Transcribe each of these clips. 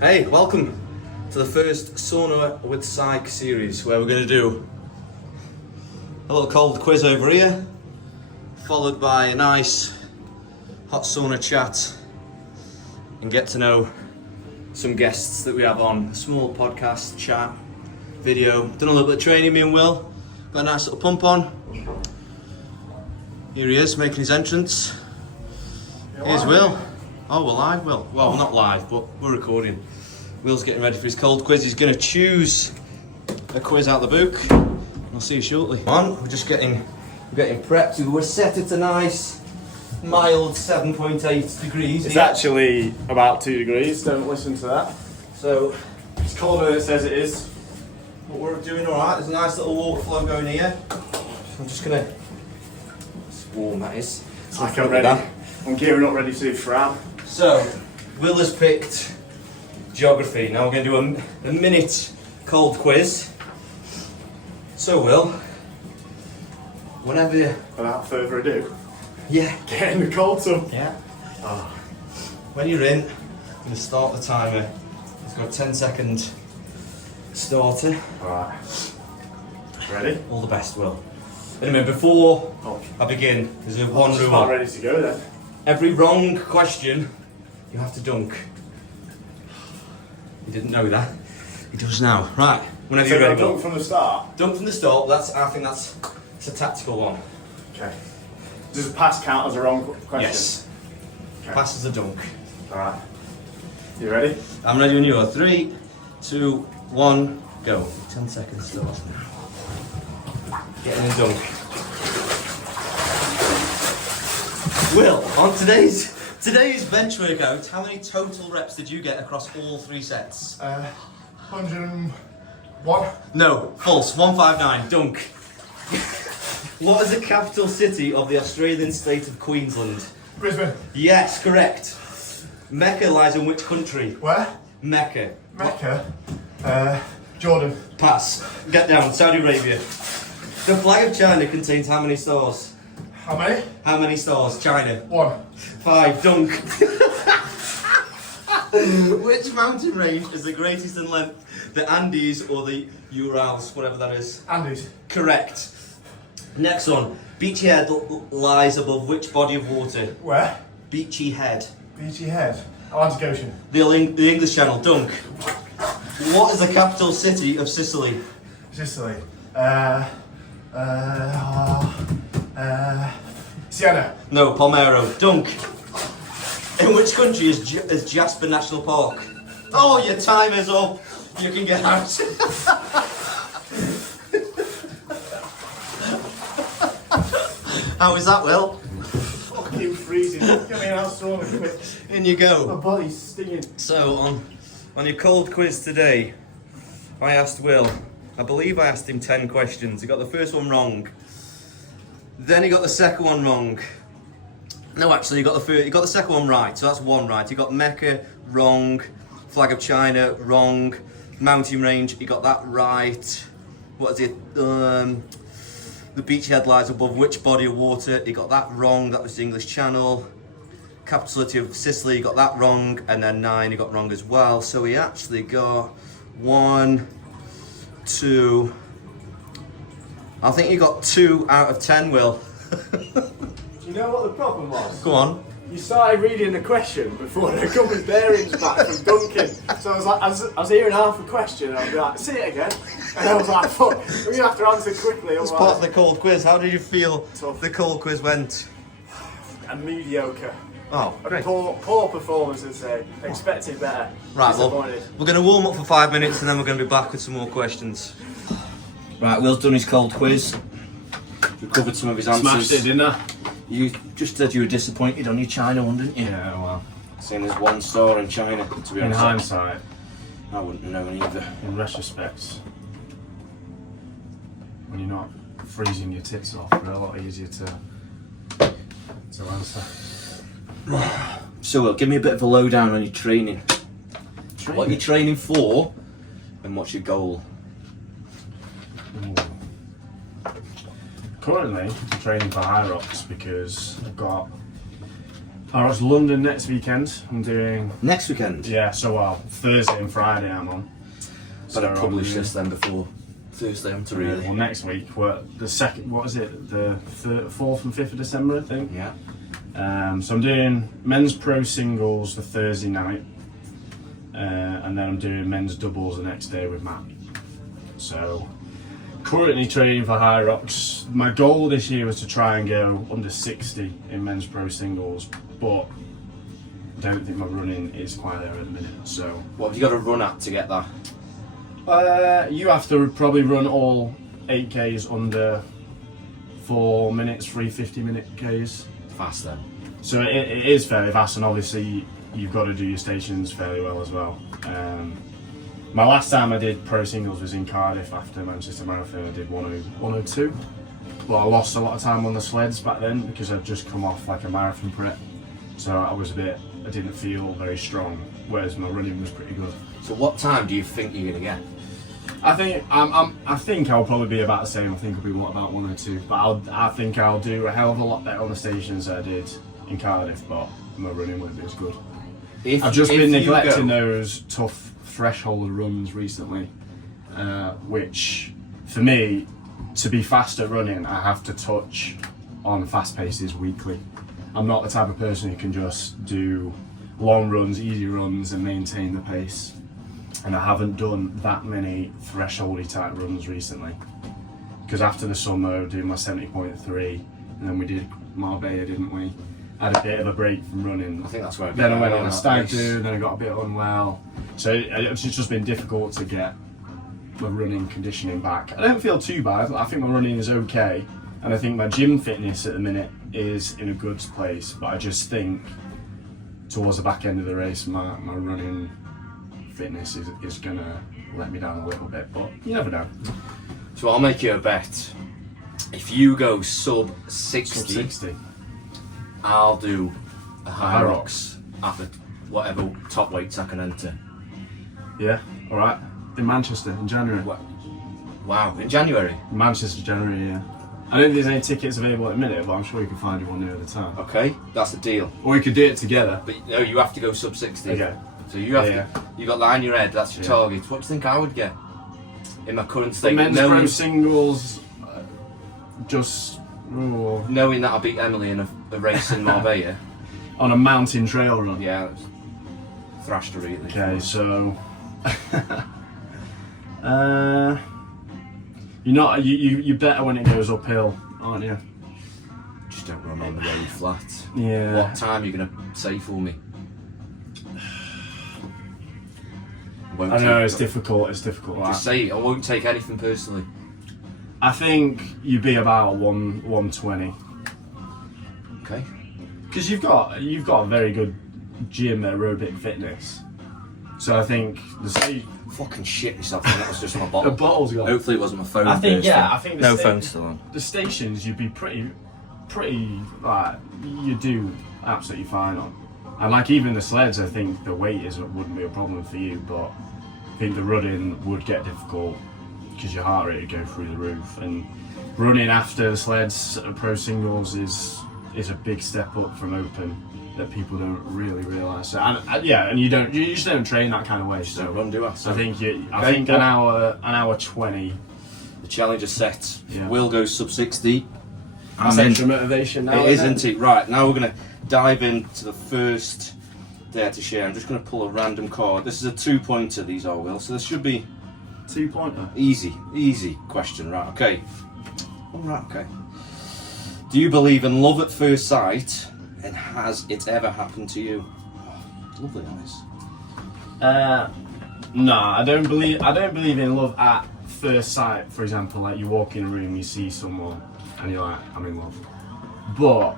Hey, welcome to the first Sauna with Psych series, where we're going to do a little cold quiz over here, followed by a nice hot sauna chat, and get to know some guests that we have on. A small podcast, chat, video. Done a little bit of training, me and Will. Got a nice little pump on. Here he is, making his entrance. Here's Will. Oh, we're live, Will. Well, we're not live, but we're recording. Will's getting ready for his cold quiz. He's going to choose a quiz out of the book. I'll see you shortly. We're just getting prepped. We're set at a nice, mild 7.8 degrees. It's actually about 2 degrees. Don't listen to that. So It's colder than it says it is. but we're doing all right. There's a nice little water flow going here. I'm just going to. It's warm, that is. It's like I'm ready. I'm gearing up, ready to frown. So, Will has picked geography. Now we're going to do a minute cold quiz. So, Will, whenever you... Without further ado, Yeah. get in the cold tub. Yeah. When you're in, I'm going to start the timer. It's got a 10-second starter. Alright. Ready? All the best, Will. Anyway, before I begin, there's one Just rule. about ready to go then. Every wrong question, you have to dunk. You didn't know that. He does now. Right, whenever you're So ready, dunk Will. from the start. Dunk from the start. I think that's a tactical one. Okay. Does a pass count as a wrong question? Yes. Okay. Pass as a dunk. Alright. You ready? I'm ready when you are. 3, 2, 1, go. 10 seconds start now. Get in and dunk. Will, on today's bench workout, how many total reps did you get across all 3 sets? 101. No, false. 159. Dunk. What is the capital city of the Australian state of Queensland? Brisbane. Yes, correct. Mecca lies in which country? Where? Mecca. Mecca. Jordan. Pass. Get down. Saudi Arabia. The flag of China contains how many stars? How many? How many stars? China. 1. 5. Dunk. Which mountain range is the greatest in length? The Andes or the Urals, whatever that is? Andes. Correct. Next one. Beachy Head lies above which body of water? Where? Beachy Head. Beachy Head. Atlantic Ocean. The English Channel. Dunk. What is the capital city of Sicily? Sicily. Siena. No, Palmero. Dunk. In which country is Jasper National Park? Oh, your time is up. You can get out. How is that, Will? Fucking freezing. Get me an house sauna quick. In you My go. body's stinging. So, on your cold quiz today, I asked Will, I believe I asked him 10 questions. He got the first one wrong. Then he got the second one wrong. No, actually, he got the second one right, so that's one right. He got Mecca wrong, flag of China wrong, mountain range, he got that right. What is it? The beach head lies above which body of water? He got that wrong, that was the English Channel. Capital city of Sicily, he got that wrong, and then 9 he got wrong as well. So he actually got 1, 2. I think you got 2 out of 10, Will. You know what the problem was? Go on. You started reading the question before they come with bearings back from dunking. So I was like, I was hearing half a question and I'd be like, say it again. And I was like, fuck, we're gonna have to answer quickly. It's part of the cold quiz. How did you feel Tough. the cold quiz went? And mediocre. Oh, A great. poor performance, I'd say. Expected better. Right, well, Disappointed. we're going to warm up for 5 minutes and then we're going to be back with some more questions. Right, Will's done his cold quiz. Recovered some of his answers. Smashed it, didn't I? You just said you were disappointed on your China one, didn't you? Yeah, well. Saying there's 1 star in China, to be In honest. hindsight, I wouldn't know either. in retrospect, when you're not freezing your tits off, they're a lot easier to answer. So, Will, give me a bit of a lowdown on your training. What are you training for and what's your goal? Currently, I'm training for high rocks because I've got I was London next weekend. I'm doing Next weekend? Thursday and Friday I'm on. Better publish this then before Thursday, I'm to really. Well, next week, the second, what is it? The 4th and 5th of December, I think. Yeah. So I'm doing men's pro singles the Thursday night, and then I'm doing men's doubles the next day with Matt. So currently training for High Rocks. My goal this year was to try and go under 60 in men's pro singles, but I don't think my running is quite there at the minute. So what have you got to run at to get that? You have to probably run all 8Ks under 4 minutes, 3 50-minute Ks. Fast then. So it is fairly fast, and obviously you've got to do your stations fairly well as well. My last time I did pro singles was in Cardiff after Manchester Marathon. I did 102, but I lost a lot of time on the sleds back then because I'd just come off like a marathon prep. So I didn't feel very strong, whereas my running was pretty good. So what time do you think you're gonna get? I think I'll probably be about the same. I think I'll be about 102, but I think I'll do a hell of a lot better on the stations than I did in Cardiff, but my running won't be as good. I've just been neglecting those tough threshold runs recently, which for me, to be fast at running, I have to touch on fast paces weekly. I'm not the type of person who can just do long runs, easy runs and maintain the pace. And I haven't done that many thresholdy type runs recently. Because after the summer, doing my 70.3, and then we did Marbella, didn't we? I had a bit of a break from running. I think that's where Then I went on a stag do, then I got a bit unwell. So it's just been difficult to get my running conditioning back. I don't feel too bad. I think my running is okay. And I think my gym fitness at the minute is in a good place. But I just think towards the back end of the race, my running fitness is gonna let me down a little bit, but you never know. So I'll make you a bet. If you go sub 60, I'll do a High Rocks at the whatever top weights I can enter. Yeah, alright. In Manchester in January. Wow, in January? Manchester, January, yeah. I don't think there's any tickets available at the minute, but I'm sure you can find you one near the time. Okay, that's the deal. Or we could do it together. But no, you have to go sub 60. Okay. So you have to, you got that in your head, that's your target. What do you think I would get in my current state? The men's pro singles, knowing that I'll beat Emily in a race in Marbella. On a mountain trail run? Yeah, thrashed her really. Okay, so... you're better when it goes uphill, aren't you? Just don't run on the road flat. Yeah. What time are you going to say for me? I know, it's difficult. Just say, I won't take anything personally. I think you'd be about 120. Okay. Because you've got a very good gym aerobic fitness. So I think Fucking shit yourself, that was just my bottle. The bottle's gone. Hopefully it wasn't my phone. I think no phone still on. The stations you'd be pretty like you do absolutely fine on. And like even the sleds, I think the weight wouldn't be a problem for you, but I think the running would get difficult because your heart rate would go through the roof. And running after the sleds at pro singles is a big step up from open that people don't really realise. So, and you just don't train that kind of way. So run, do I? So I think an hour 20. The challenge is set. Yeah. Will go sub 60. That's extra motivation now. It is, isn't it? Right, now we're going to dive into the first Dare to Share. I'm just going to pull a random card. This is a 2-pointer, these are, Will. So this should be 2-pointer. Easy question, right? Okay. All right, okay. Do you believe in love at first sight, and has it ever happened to you? Oh, lovely eyes. No, I don't believe in love at first sight. For example, like you walk in a room, you see someone, and you're like, I'm in love. But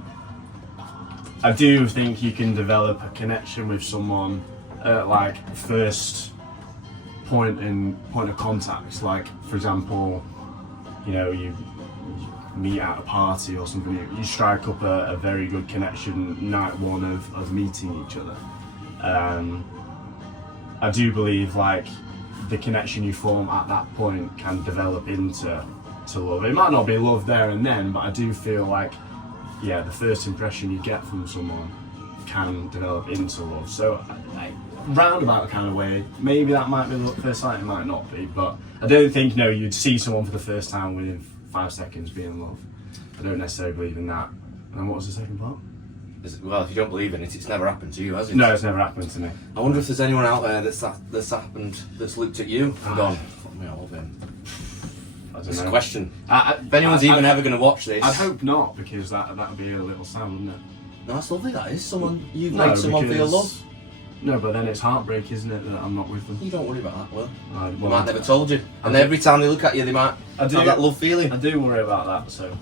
I do think you can develop a connection with someone at like first point of contact. Like, for example, you meet at a party or something, you strike up a very good connection night one of meeting each other. I do believe like the connection you form at that point can develop into love. It might not be love there and then, but I do feel like the first impression you get from someone can develop into love. So, like, roundabout kind of way, maybe that might be love at first sight, it might not be, but I don't think, no, you'd see someone for the first time within 5 seconds be in love. I don't necessarily believe in that. And what was the second part? Well, if you don't believe in it, it's never happened to you, has it? No, it's never happened to me. I wonder if there's anyone out there that's happened, that's looked at you and gone, fuck me, I love him. I don't It's know. a question. If anyone's even ever going to watch this... I'd hope not, because that would be a little sad, wouldn't it? No, that's lovely, that is. You've No, made someone feel because- love. No, but then it's heartbreak, isn't it, that I'm not with them? You don't worry about that, Will. Well, They might never told you. And do. every time they look at you, they might have that love feeling. I do worry about that, so...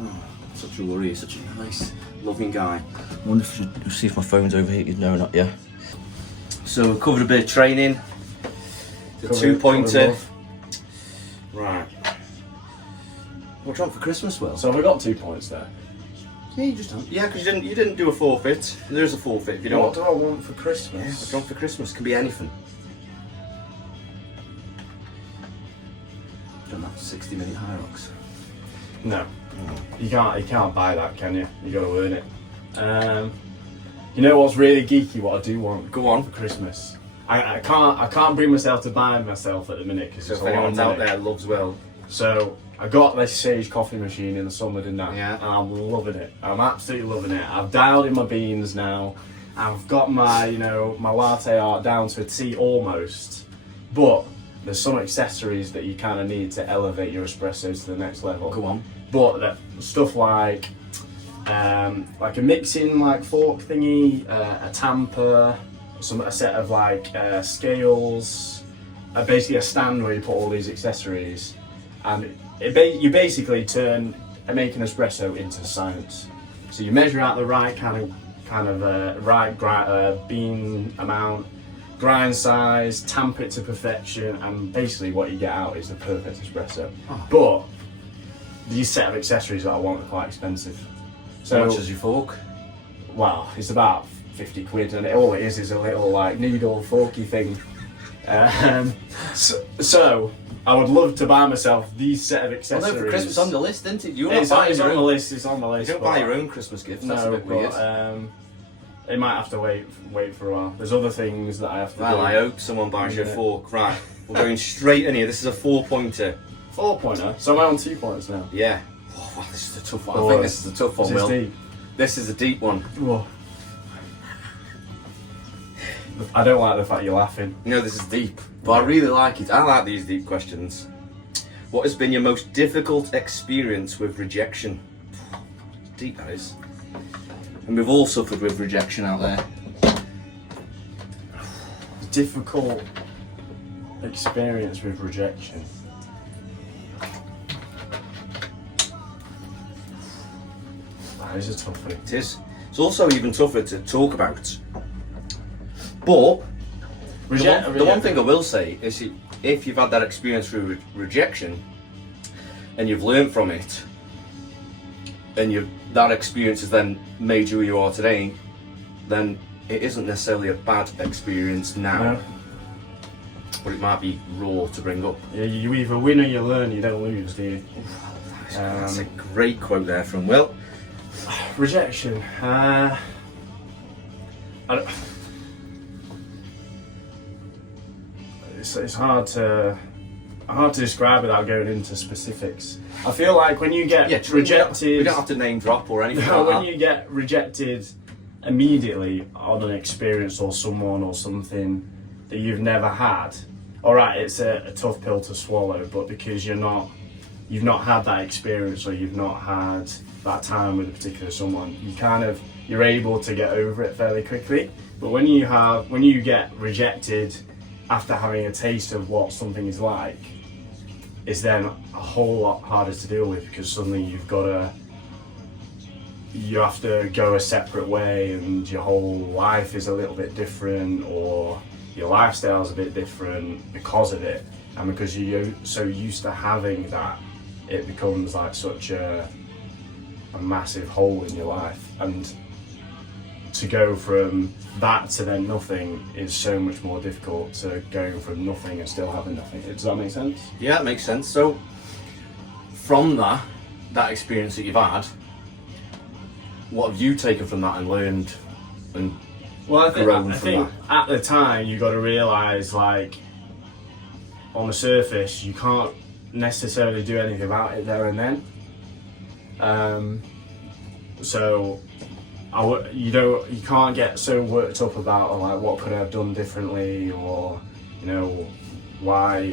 Such a worry, such a nice, loving guy. I wonder if I should see if my phone's overheated. No, not yet. So we've covered a bit of training. The 2-pointer. Right. What do you want for Christmas, Will? So we got 2 points there. Yeah, you just don't. Yeah, because you didn't do a forfeit. There is a forfeit if you don't. What do I want for Yeah, Christmas? what do you want for Christmas? Can be anything. Don't have 60-minute high rocks. No. You can't buy that, can you? You got to earn it. You know what's really geeky? What I do want? Go on. For Christmas. I can't bring myself to buy myself at the minute because So it's if a lot of anyone's out money. there loves Will. So I got this Sage coffee machine in the summer, didn't I? Yeah. And I'm loving it. I'm absolutely loving it. I've dialed in my beans now. I've got my my latte art down to a T almost. But there's some accessories that you kind of need to elevate your espressos to the next level. Go on. But stuff like a mixing fork thingy, a tamper, a set of scales, basically a stand where you put all these accessories, and you basically make an espresso into science. So you measure out the right kind of bean amount, grind size, tamper it to perfection, and basically what you get out is the perfect espresso. Oh. But these set of accessories that I want are quite expensive. So How much is your fork? well, it's about 50 quid, and all it is a little needle forky thing. So I would love to buy myself these set of accessories. Well, no, for Christmas on the list, isn't it? You're It's not buying on your the own. list. It's on the list. You don't but- buy your own Christmas gifts. That's a No, bit weird. but it might have to wait for a while. There's other things that I have to Well, do. I hope someone buys you a Yeah. fork. Right, we're going straight in here. This is a 4-pointer. 4-pointer. So am I on 2 points now? Yeah. Oh, wow, this is a tough one. Oh, I think this is a tough one, This is Will. deep. This is a deep one. Whoa. I don't like the fact you're laughing. You know, this is deep, but I really like it. I like these deep questions. What has been your most difficult experience with rejection? Deep, that is. And we've all suffered with rejection out there. Difficult experience with rejection. That is a toughie. It is. It's also even tougher to talk about. But the one thing I will say is if you've had that experience through rejection and you've learned from it, and that experience has then made you who you are today, then it isn't necessarily a bad experience now. No. But it might be raw to bring up. Yeah, you either win or you learn, you don't lose, do you? That's a great quote there from Will. Rejection. It's hard to describe without going into specifics. I feel like when you get rejected, We don't have to name drop or anything no, like when that. you get rejected immediately on an experience or someone or something that you've never had, alright, it's a tough pill to swallow, but because you've not had that experience or you've not had that time with a particular someone, you're able to get over it fairly quickly. But when you get rejected after having a taste of what something is like, it's then a whole lot harder to deal with, because suddenly you have to go a separate way, and your whole life is a little bit different, or your lifestyle is a bit different because of it, and because you're so used to having that, it becomes like such a massive hole in your life. And to go from that to then nothing is so much more difficult to going from nothing and still having nothing. Does that make sense? Yeah, that makes sense. So, from that experience that you've had, what have you taken from that and learned and Well, I grown from think at the time you got to realise, like, on the surface, you can't necessarily do anything about it there and then. So you can't get so worked up about like what could I have done differently, or why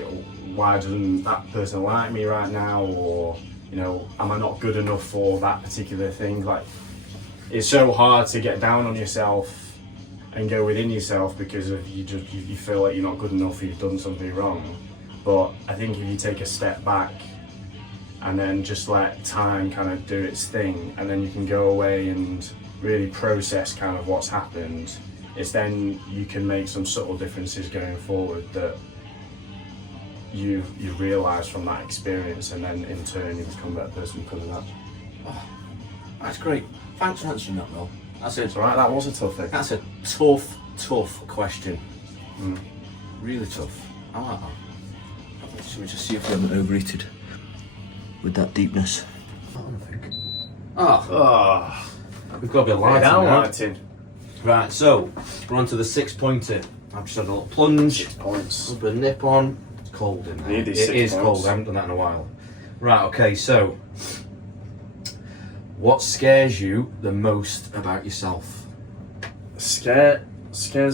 doesn't that person like me right now, or am I not good enough for that particular thing? Like, it's so hard to get down on yourself and go within yourself because of you feel like you're not good enough, or you've done something wrong. But I think if you take a step back and then just let time kind of do its thing, and then you can go away and really process kind of what's happened, it's then you can make some subtle differences going forward that you realise from that experience, and then in turn you become a better person because of that. Oh, that's great. Thanks for answering that, Will. That's it. Alright, that was a tough thing. That's a tough question. Really tough. I like that. Let me just see if we haven't overeated with that deepness. I don't think. We've got a bit of lighting now. Lighting. Right, so we're on to the 6-pointer. I've just had a little plunge. 6 points. A little bit of nip on. It's cold in there. Need these It 6 is points. cold. I haven't done that in a while. Right, okay, so what scares you the most about yourself? Scares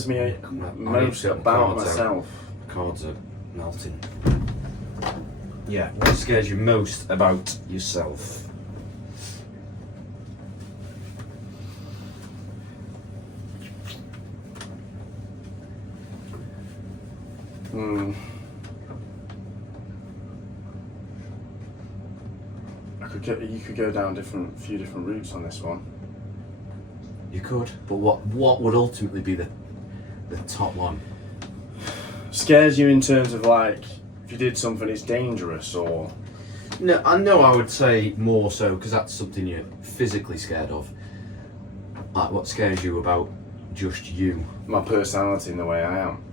me I most need to get my about cards out. myself. Cards are melting. Yeah, what scares you most about yourself? You could go down few different routes on this one. You could, but what would ultimately be the top one? Scares you in terms of like, if you did something it's dangerous, or? No, I would say more so because that's something you're physically scared of. Like, what scares you about just you? My personality and the way I am.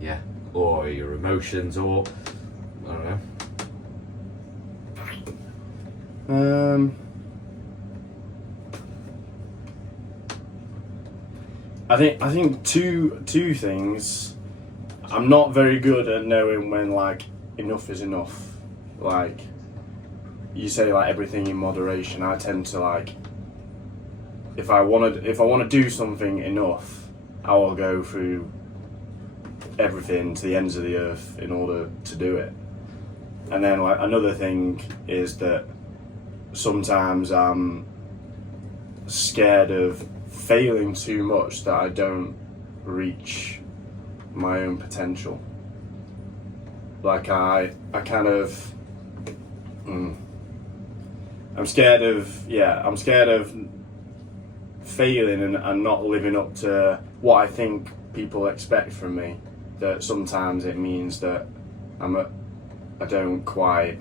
Yeah, or your emotions, or I don't know. I think two things. I'm not very good at knowing when like enough is enough. Like, you say like everything in moderation. I tend to like, if I want to do something enough, I will go through everything to the ends of the earth in order to do it. And then like another thing is that sometimes I'm scared of failing too much that I don't reach my own potential. Like I'm scared of failing and not living up to what I think people expect from me. That sometimes it means that I don't quite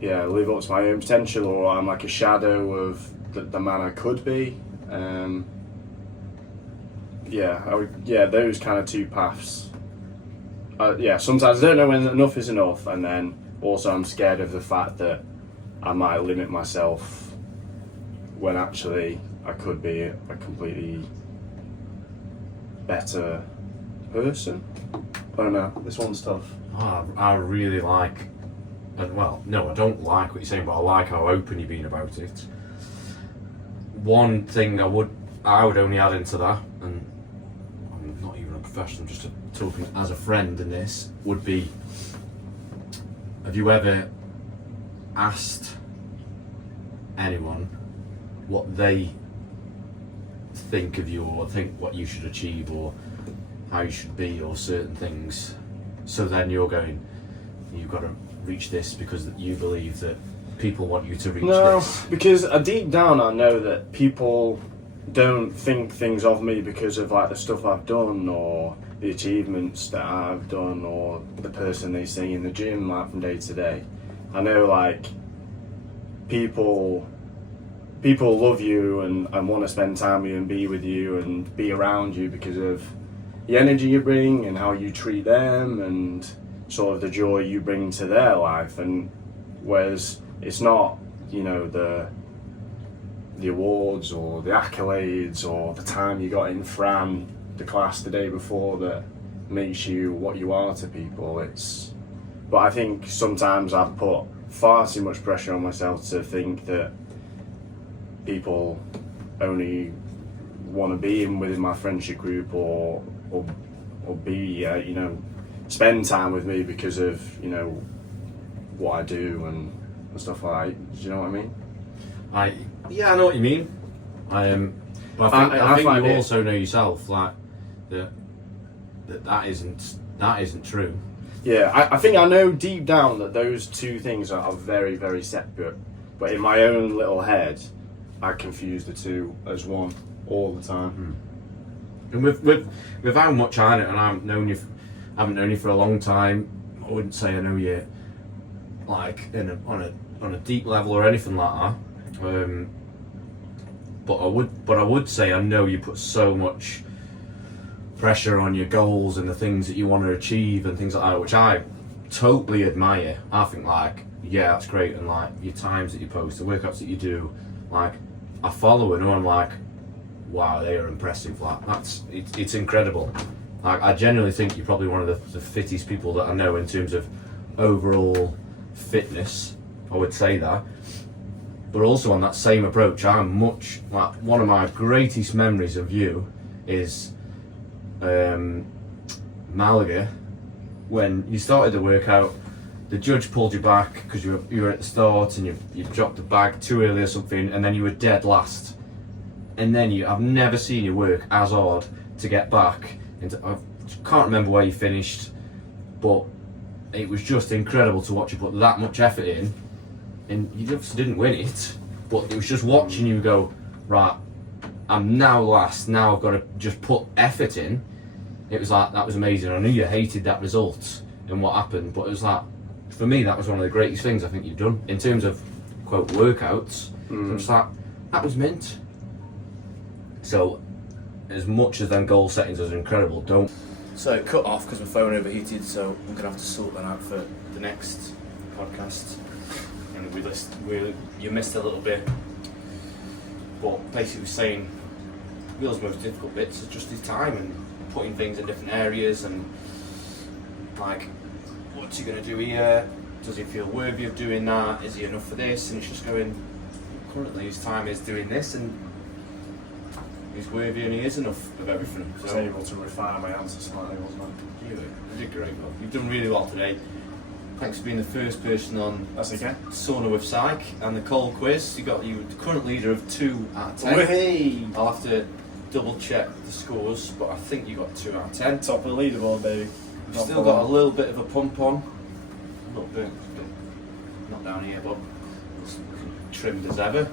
live up to my own potential, or I'm like a shadow of the man I could be. Those kind of two paths. Sometimes I don't know when enough is enough, and then also I'm scared of the fact that I might limit myself when actually I could be a completely better person. I don't know, this one's tough. I really like, and well, no, I don't like what you're saying, but I like how open you've been about it. One thing I would only add into that, and I'm not even a professional, I'm just talking as a friend in this, would be, have you ever asked anyone what they think of you, or think what you should achieve, or how you should be, or certain things, so then you've got to reach this because you believe that people want you to reach this? Because deep down I know that people don't think things of me because of like the stuff I've done, or the achievements that I've done, or the person they see in the gym like from day to day. I know like people love you and want to spend time with you and be with you and be around you because of the energy you bring and how you treat them and sort of the joy you bring to their life. And whereas it's not, the the awards or the accolades or the time you got in Fran, the class the day before, that makes you what you are to people. But I think sometimes I've put far too much pressure on myself to think that people only want to be within my friendship group or be spend time with me because of what I do and stuff like that. Do you know what I mean? I know what you mean. But I think you also know yourself, like that isn't true. Yeah, I think I know deep down that those two things are very, very separate. But in my own little head, I confuse the two as one all the time. And with how much I know, and I haven't known you for a long time, I wouldn't say I know you like on a deep level or anything like that. But I would say I know you put so much pressure on your goals and the things that you want to achieve and things like that, which I totally admire. I think that's great, and like your times that you post, the workouts that you do, like I follow and I'm like, wow, they are impressive. Like it's incredible. Like I genuinely think you're probably one of the fittest people that I know in terms of overall fitness. I would say that. But also on that same approach, I'm much like one of my greatest memories of you is Malaga, when you started the workout. The judge pulled you back because you were at the start and you dropped the bag too early or something, and then you were dead last. And then I've never seen you work as hard to get back. I can't remember where you finished, but it was just incredible to watch you put that much effort in. And you obviously didn't win it, but it was just watching you go, right, I'm now last, now I've got to just put effort in. It was like, that was amazing. I knew you hated that result and what happened, but it was like, for me, that was one of the greatest things I think you've done in terms of, quote, workouts. I'm just like, that was mint. So, as much as them goal settings are incredible, don't. So it cut off because my phone overheated, so I'm gonna have to sort that out for the next podcast. And you missed a little bit, but basically was saying Will's most difficult bits is just his time and putting things in different areas and like, what's he gonna do here? Does he feel worthy of doing that? Is he enough for this? And it's just going, currently his time is doing this and he's worthy and he is enough of everything. I was able to refine my answer slightly, wasn't I? You did great, Will. You've done really well today. Thanks for being the first person on That's okay. Sauna with Psych and the ColdQuiz. You're the current leader of 2 out of 10. Hey! I'll have to double check the scores, but I think you got 2 out of 10. Top of the leaderboard, baby. You've still got a little bit of a pump on. A little bit. Not down here, but it's trimmed as ever.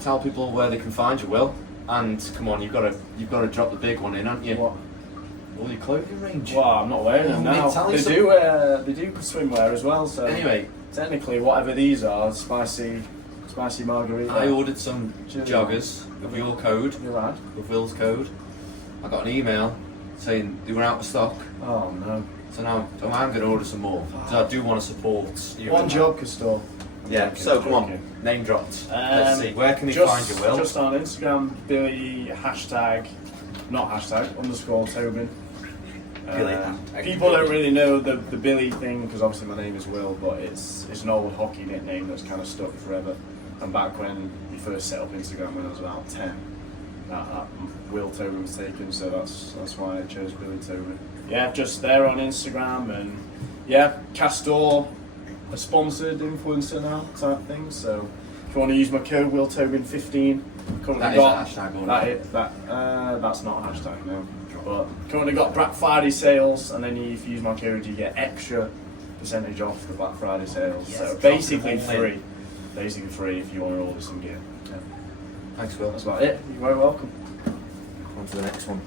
Tell people where they can find you, Will. And come on, you've got to drop the big one in, haven't you? What? All your clothing range. Well, I'm not wearing them now. They do swimwear as well. So Anyway, technically, whatever these are, spicy margarita. I ordered some joggers with your code, You're right. with Will's code. I got an email saying they were out of stock. Oh no. So now I'm going to order some more. So I do want to support you. One joker store. Yeah, so come on, name dropped. Let's see, where can they find you, Will? Just on Instagram, Billy _Tobin. Billy. People don't really know the Billy thing because obviously my name is Will, but it's an old hockey nickname that's kind of stuck forever. And back when we first set up Instagram when I was about 10, that Will Tobin was taken, so that's why I chose Billy Tobin. Yeah, just there on Instagram, and yeah, Castor, a sponsored influencer now type thing. So if you want to use my code Will Tobin 15, That is a hashtag, or not? that's not a hashtag, no. But currently got Black Friday sales, and then if you use my code, you get extra percentage off the Black Friday sales. Yes, so basically free. free. Basically free if you want to order some gear. Yeah. Thanks, Will. That's about it. You're very welcome. On to the next one.